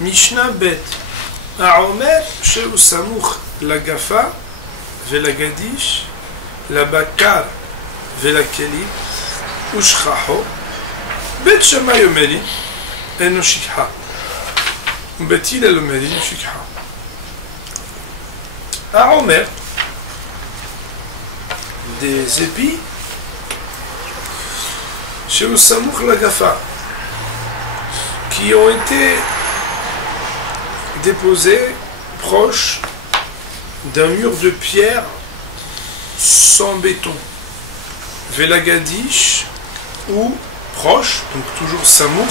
Mishnah Bet. Aomer, Sheu Samouch, la Gafa, Vela Gadish, la Bakar, Vela Keli, Ushraho, Bet Shammai Omeri, Eno Shikha. Bet Hillel Omeri, Shikha. Aomer, des épis, Sheu Samouch, la Gafa, qui ont été déposés proche d'un mur de pierre sans béton, Velagadish, ou proche, donc toujours Samour,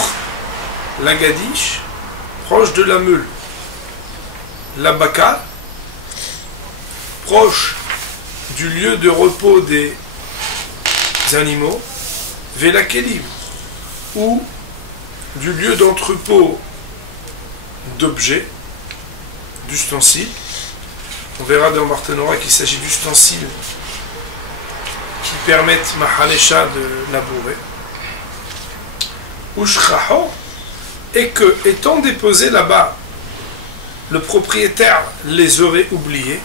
Lagadish, proche de la meule, la Baka, proche du lieu de repos des animaux, Velakelim, ou du lieu d'entrepôt d'objets, d'ustensiles. On verra dans Barthénora qu'il s'agit d'ustensiles qui permettent Mahalesha de labourer. Ushraho, et que, étant déposés là-bas, le propriétaire les aurait oubliés.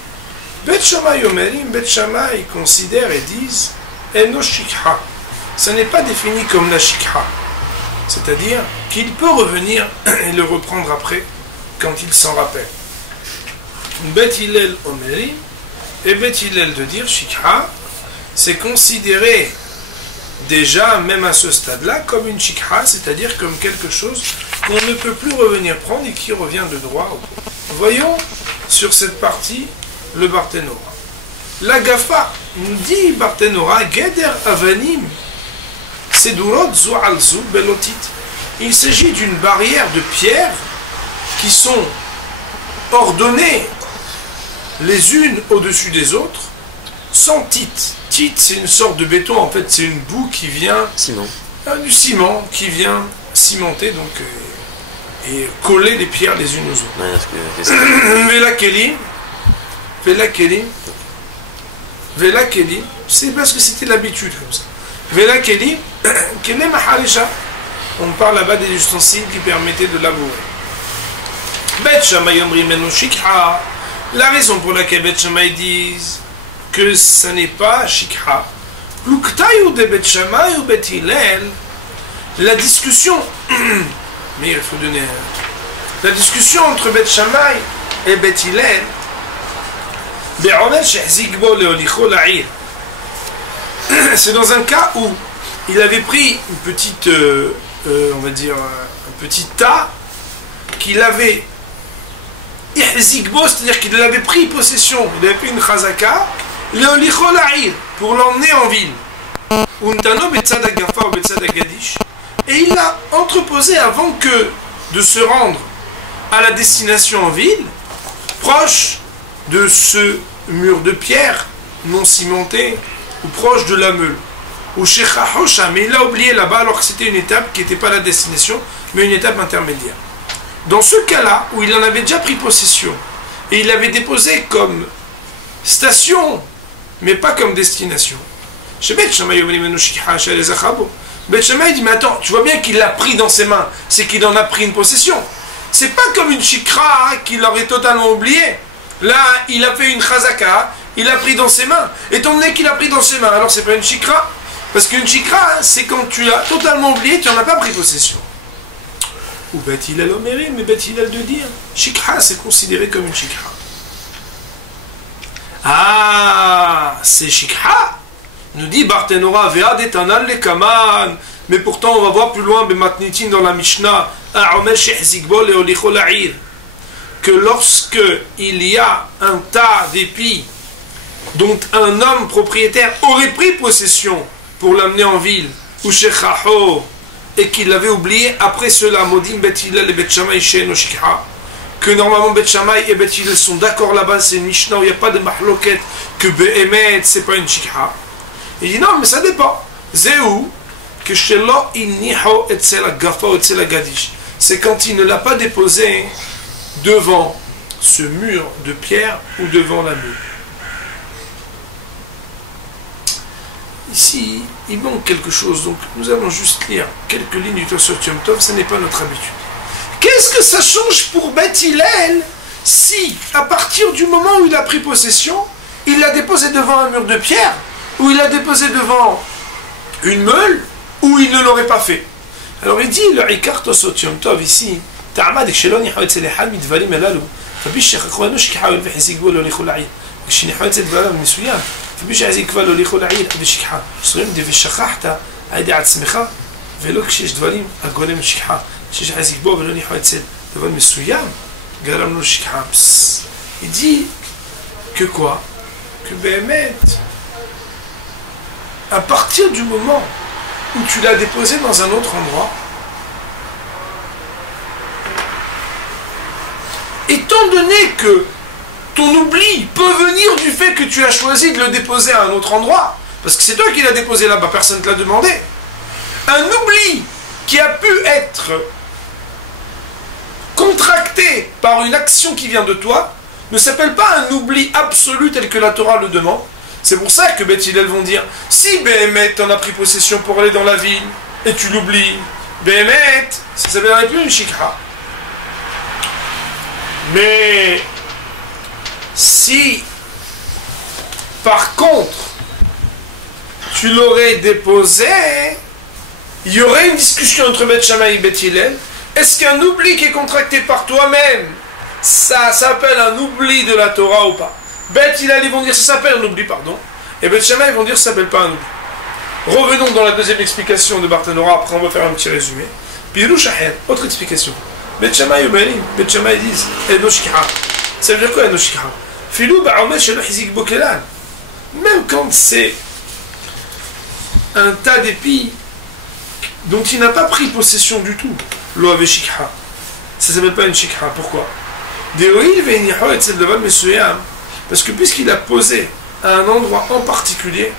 Bet Shammai Omerim, Bet Shammai considèrent et disent Eno Shikha. Ce n'est pas défini comme la Shikha. C'est-à-dire qu'il peut revenir et le reprendre après quand il s'en rappelle. Bet Hillel Omeri, et Bet Hillel de dire Shikha, c'est considéré déjà, même à ce stade-là, comme une Shikha, c'est-à-dire comme quelque chose qu'on ne peut plus revenir prendre et qui revient de droit. Voyons sur cette partie le Barthénora. La Gafa nous dit Barthénora, Geder Avanim, Sedurot Zoalzu Belotit. Il s'agit d'une barrière de pierre qui sont ordonnées les unes au-dessus des autres, sans titre. Titre, c'est une sorte de béton, en fait, c'est une boue qui vient... Ciment. Du ciment qui vient cimenter, donc, et coller les pierres les unes aux autres. Vela Kelim, Vela Kelim, c'est parce que c'était l'habitude comme ça. Vela Kelim, Kelem Harisha. On parle là-bas des ustensiles qui permettaient de labourer. Bet Shammai Omrim Eno Shikha. La raison pour laquelle Bet Shammai disent que ce n'est pas Shikha. L'uktayu de Bet Shammai ou Bet Hillel. La discussion, mais il faut donner la discussion entre Bet Shammai et Bet Hillel. C'est dans un cas où il avait pris une petite, on va dire, un petit tas qu'il avait c'est-à-dire qu'il avait pris possession, il avait pris une chazaka, pour l'emmener en ville. Et il l'a entreposé avant que de se rendre à la destination en ville, proche de ce mur de pierre non cimenté, ou proche de la meule. Mais il l'a oublié là-bas alors que c'était une étape qui n'était pas la destination, mais une étape intermédiaire. Dans ce cas-là, où il en avait déjà pris possession, et il l'avait déposé comme station, mais pas comme destination. Bet Shammai dit, mais attends, tu vois bien qu'il l'a pris dans ses mains, c'est qu'il en a pris une possession. C'est pas comme une shikra qu'il aurait totalement oublié. Là, il a fait une chazaka, il a pris dans ses mains. Étant donné qu'il a pris dans ses mains, alors c'est pas une shikra. Parce qu'une shikra, c'est quand tu l'as totalement oublié, tu n'en as pas pris possession. Ou Bet Hillel Omerim, mais Bet Hillel de dire Shikha, c'est considéré comme une Shikha. Ah, c'est Shikha, nous dit Barthénora, Ve'ad etanal le kaman. Mais pourtant, on va voir plus loin, Bematnitin dans la Mishnah, A'omer shehzikbol et olicho la'ir, que lorsque il y a un tas d'épis dont un homme propriétaire aurait pris possession pour l'amener en ville, ou shechaho, et qu'il l'avait oublié, après cela, Modim Bet Hillel et Bet Shammai She'eno Shikha, que normalement Bet Shammai et Bet Hillel sont d'accord là-bas, c'est une Mishnah où il n'y a pas de mahloket, que Be'emet, c'est pas une Shikha. Il dit non, mais ça dépend. Zéou, que Shelo Inniho Etzel Gafa Etzel Gadish. C'est quand il ne l'a pas déposé devant ce mur de pierre ou devant la mule. Ici, il manque quelque chose, donc nous allons juste lire quelques lignes du Tosfot Yom Tov, ce n'est pas notre habitude. Qu'est-ce que ça change pour Beth Hillel si, à partir du moment où il a pris possession, il l'a déposé devant un mur de pierre, ou il l'a déposé devant une meule, ou il ne l'aurait pas fait? Alors il dit, le Ikar Tosot Yom Tov ici, تعمد كشلون يحاول تسليحان متفاري ملالو فبيش يخوانوش كيحاول في حسيق ولا ليخو العين كشين يحاول تسليحان من سويان فبيش عايز يكفلو ليخو العين بيش كحا صغير دي في الشخاحتا عادي عاد سمخا فيلو كشيش دواليم أقولي من شكحا شيش عايز يكبو بلون يحاول تسل devant من سويان قالوا له شكحا بس il dit que quoi que Béhémet à partir du moment où tu l'as déposé dans un autre endroit, étant donné que ton oubli peut venir du fait que tu as choisi de le déposer à un autre endroit, parce que c'est toi qui l'as déposé là-bas, personne ne te l'a demandé, un oubli qui a pu être contracté par une action qui vient de toi ne s'appelle pas un oubli absolu tel que la Torah le demande. C'est pour ça que Beth Hillel vont dire, si Béhémet en a pris possession pour aller dans la ville, et tu l'oublies, Béhémet, ça ne s'appellerait plus une shikha. Mais si, par contre, tu l'aurais déposé, il y aurait une discussion entre Beth Shammai et Beth Hillel. Est-ce qu'un oubli qui est contracté par toi-même, ça s'appelle un oubli de la Torah ou pas? Beth Hillel, ils vont dire ça s'appelle un oubli, pardon. Et Beth Shammai, ils vont dire ça s'appelle pas un oubli. Revenons dans la deuxième explication de Barthénora, après on va faire un petit résumé. Puis Shahed, autre explication. Beth Shammai Beth Shammai disent Enoshkiha. Ça veut dire quoi Enoshkiha? Filou ba'omesh hizik bokelan. Même quand c'est un tas d'épis dont il n'a pas pris possession du tout, lo ave shikha. Ça s'appelle pas une shikha. Pourquoi? Deoil ve'iniho et tzedleval mesuyam. Parce que puisqu'il a posé à un endroit en particulier,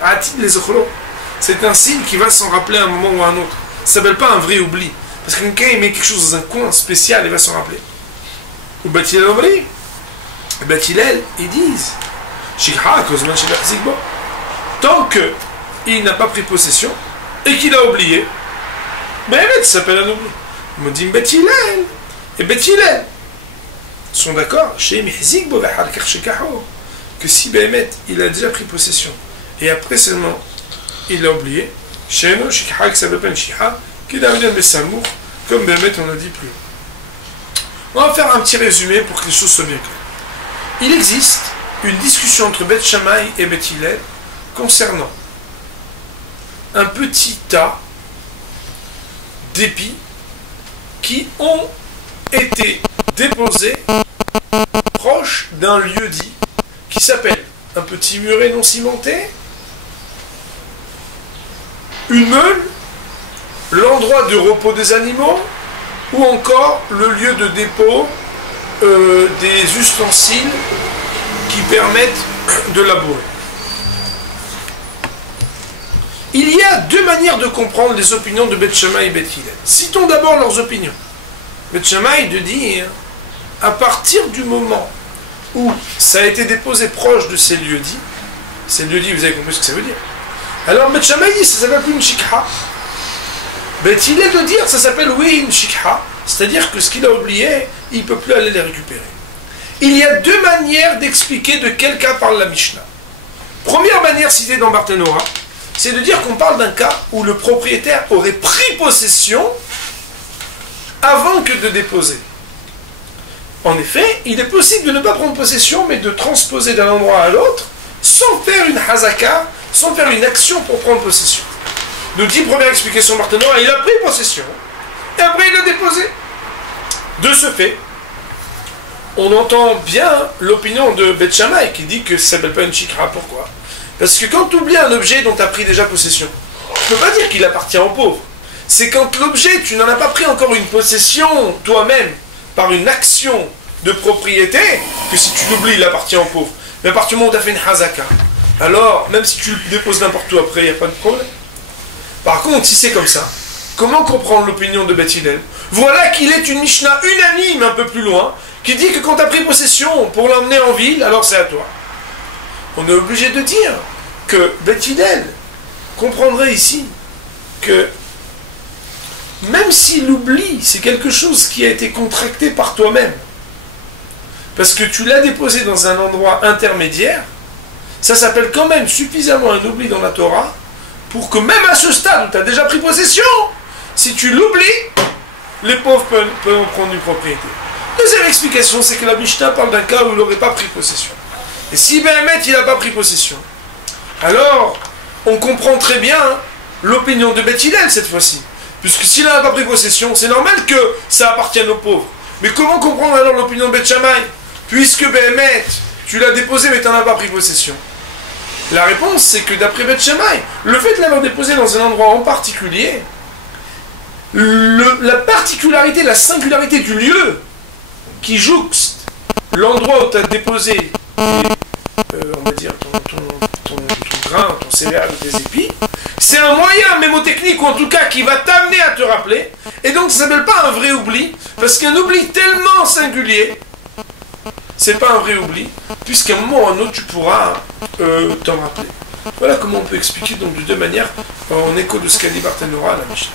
c'est un signe qui va s'en rappeler à un moment ou à un autre. Ça ne s'appelle pas un vrai oubli. Parce que quelqu'un il met quelque chose dans un coin spécial, il va s'en rappeler. Ou Beth Hillel oubli. Beth Hillel, ils disent tant qu'il n'a pas pris possession et qu'il a oublié, mais ça s'appelle un oubli. Il me dit Beth Hillel et Beth Hillel sont d'accord que si Béhémet il a déjà pris possession et après seulement il l'a oublié, chez nous, Shikha qui s'appelle pas une Shikha, qui est devenu un Bessamour, comme Béhémet on l'a dit plus. On va faire un petit résumé pour que les choses soient bien claires. Il existe une discussion entre Beth Shammai et Beth Hillel concernant un petit tas d'épis qui ont été déposés proche d'un lieu-dit qui s'appelle un petit muret non cimenté, une meule, l'endroit de repos des animaux, ou encore le lieu de dépôt des ustensiles qui permettent de labourer. Il y a deux manières de comprendre les opinions de Beth Shammai et Beth Hillel. Citons d'abord leurs opinions. Beth Shammai de dire, à partir du moment où ça a été déposé proche de ces lieux-dits, vous avez compris ce que ça veut dire. Alors Beth Shammai dit, ça s'appelle plus une shikha. Beth Hillel de dire, ça s'appelle oui une shikha, c'est-à-dire que ce qu'il a oublié, il ne peut plus aller les récupérer. Il y a deux manières d'expliquer de quel cas parle la Mishnah. Première manière citée dans Barthénora, c'est de dire qu'on parle d'un cas où le propriétaire aurait pris possession avant que de déposer. En effet, il est possible de ne pas prendre possession, mais de transposer d'un endroit à l'autre, sans faire une hazaka, sans faire une action pour prendre possession. Nous dit, première explication Barthénora, il a pris possession, et après il a déposé. De ce fait, on entend bien l'opinion de Beth Shammai qui dit que ça ne s'appelle pas une shikha. Pourquoi? Parce que quand tu oublies un objet dont tu as pris déjà possession, tu ne peux pas dire qu'il appartient aux pauvres. C'est quand l'objet, tu n'en as pas pris encore une possession toi-même, par une action de propriété, que si tu l'oublies, il appartient aux pauvres. Mais à partir du moment où tu as fait une hazaka, alors, même si tu le déposes n'importe où après, il n'y a pas de problème. Par contre, si c'est comme ça, comment comprendre l'opinion de Beth Hillel? Voilà qu'il est une Mishnah unanime un peu plus loin, qui dit que quand tu as pris possession pour l'emmener en ville, alors c'est à toi. On est obligé de dire que Beth Hillel comprendrait ici que même si l'oubli, c'est quelque chose qui a été contracté par toi-même, parce que tu l'as déposé dans un endroit intermédiaire, ça s'appelle quand même suffisamment un oubli dans la Torah pour que même à ce stade où tu as déjà pris possession, si tu l'oublies, les pauvres peuvent en prendre une propriété. Deuxième explication, c'est que la Mishnah parle d'un cas où il n'aurait pas pris possession. Et si Béhémet, il n'a pas pris possession, alors on comprend très bien l'opinion de Beth Hillel cette fois-ci. Puisque s'il n'a pas pris possession, c'est normal que ça appartienne aux pauvres. Mais comment comprendre alors l'opinion de Beth Shammai? Puisque Béhémet, tu l'as déposé mais tu n'en as pas pris possession. La réponse, c'est que d'après Beth Shammai, le fait de l'avoir déposé dans un endroit en particulier, la particularité, la singularité du lieu qui jouxte l'endroit où tu as déposé, on va dire, ton grain, ton céréal, tes épis, c'est un moyen mémotechnique, ou en tout cas qui va t'amener à te rappeler, et donc ça ne s'appelle pas un vrai oubli, parce qu'un oubli tellement singulier, c'est pas un vrai oubli, puisqu'à un moment ou à un autre, tu pourras t'en rappeler. Voilà comment on peut expliquer donc de deux manières, en écho de ce qu'a dit Barthénora à la Mishnah.